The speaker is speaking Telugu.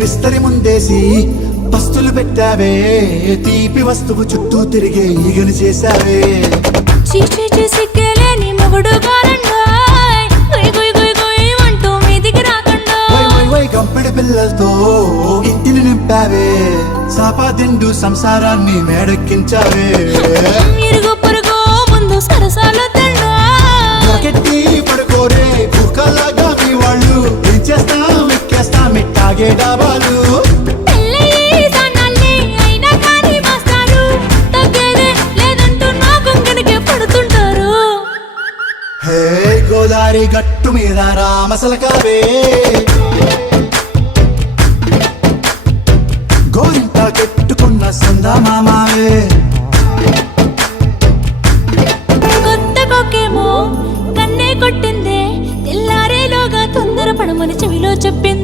విస్తరి ముందేసి పస్తులు పెట్టావే, తీపి వస్తువు చుట్టూ తిరిగే ఈగను చేశావే. సిగ్గలేని మొగుడు అంటూ మీదికి రాకుండా కంపెడి పిల్లలతో ఇంటిని నింపావే, సాపాదిండు సంసారాన్ని మేడెక్కించావే. ఇరుగు పొరుగు ముందు సరసాలు కెట్టి పడుకోరే కుక్కలాగా మీ వాళ్ళు, చేస్తాం ఎక్కేస్తాం ఇట్టాగే డాబాలు. హే గోదారి గట్టు మీద రామసలకావే, గోరింట కెట్టుకున్న సందమామావే. కొత్తకొకేమో కన్నే కొట్టిందే, తెల్లారేలోగా తొందర పడమని చెవిలో చెప్పింది.